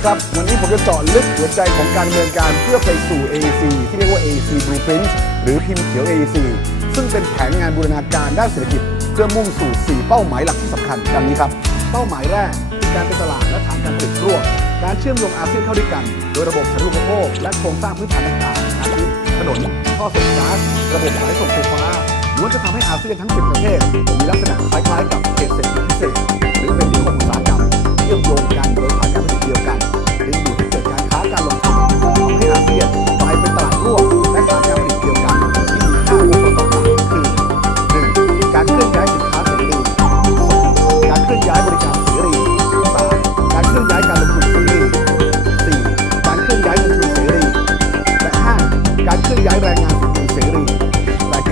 ดีครับ วันนี้ผมจะเจาะลึกหัวใจของการดำเนินการเพื่อไปสู่ AEC ที่เรียกว่า AEC Blueprint หรือพิมพ์เขียว AEC ซึ่งเป็นแผนงานบูรณาการด้านเศรษฐกิจเพื่อมุ่งสู่ 4 เป้าหมายหลักที่สำคัญดังนี้ครับ เป้าหมายแรกคือการเป็นตลาดและฐานการผลิตร่วมการเชื่อมโยงอาเซียนเข้าด้วยกัน โดยระบบสาธารณูปโภคและโครงสร้างพื้นฐานต่างๆอาทิถนนท่อส่งก๊าซระบบสายส่งไฟฟ้าล้วนจะทำให้อาเซียนทั้ง 10 ประเทศมีลักษณะคล้ายๆกับเขตเศรษฐกิจพิเศษหรือเป็นนิคมอุตสาหกรรม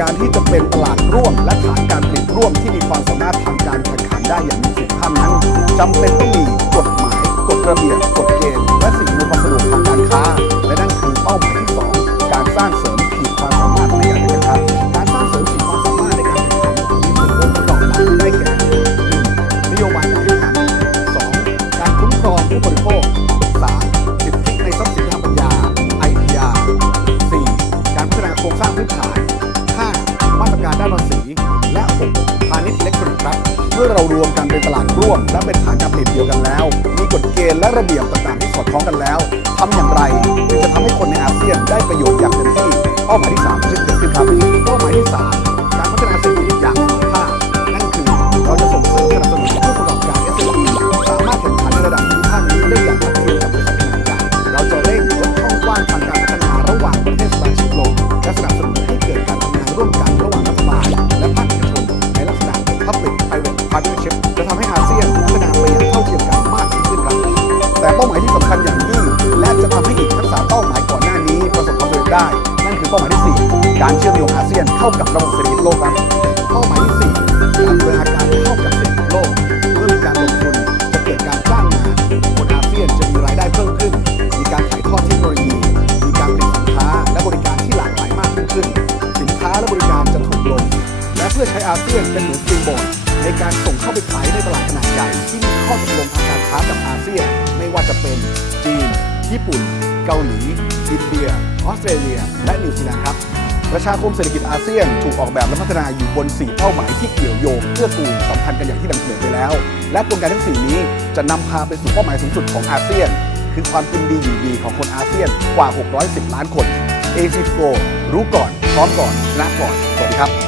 การที่จะเป็นตลาดร่วม และฐานการผลิตร่วมที่มีความสามารถทางการแข่งขันได้อย่างมีประสิทธิภาพนั้นจำเป็นต้องมีกฎหมายกฎระเบียบกฎเกณฑ์และสิ่งอำนวยความสะดวกทางการค้า และนั่นคือเป้าหมายที่สองการสร้างเสริมขีดความสามารถในการแข่งขันการสร้างเสริมขีดความสามารถในการแข่งขันมีผลองค์ประกอบหลักได้แก่นโยบายการแข่งขัน 2. การคุ้มครองผู้บริโภค 3. สิทธิในทรัพย์สินทางปัญญา IPR 4. การพัฒนาโครงสร้างพื้นฐานาการด้านภาษี และ 6. พาณิชย์เล็กกรอนิกส์ครับ เมื่อเรารวมกันเป็นตลาดร่วม และเป็นฐานการผลิตเดียวกันแล้ว มีกฎเกณฑ์และระเบียบต่างๆที่สอดคล้องกันแล้วทำอย่างไรถึงจะทำให้คนในอาเซียนได้ประโยชน์อย่างเต็มที่เป้าหมายที่3จะเกิดขึ้นครับ ได้ นั่นคือเป้าหมายที่ 4 การเชื่อมโยงอาเซียนเข้ากับระบบเศรษฐกิจโลกครับเป้าหมายที่ 4 การบูรณาการเข้ากับเศรษฐกิจโลกเมื่อมีการลงทุนจะเกิดการจ้างงานคนอาเซียนจะมีรายได้เพิ่มขึ้น มีการถ่ายทอดเทคโนโลยี มีการผลิตสินค้าและบริการที่หลากหลายมากขึ้น สินค้าและบริการจะถูกลง และเพื่อใช้อาเซียนเป็นเหมือนสปริงบอร์ดในการส่งเข้าไปขายในตลาดขนาดใหญ่ที่มีข้อตกลงทางการค้ากับอาเซียนไม่ว่าจะเป็นจีน ญี่ปุ่น เกาหลี อินเดีย ออสเตรเลีย และนิวซีแลนด์ครับ ประชาคมเศรษฐกิจอาเซียนถูกออกแบบและพัฒนาอยู่บน 4 เป้าหมายที่เกี่ยวโยงเพื่อกูลสัมพันธ์กันอย่างที่นำเสนอไปแล้ว และกลไกทั้ง 4 นี้จะนำพาไปสู่เป้าหมายสูงสุดของอาเซียน คือความกินดีอยู่ดีของคนอาเซียนกว่า 610 ล้านคน a c โ Go รู้ก่อน พร้อมก่อนชนะก่อน สวัสดีครับ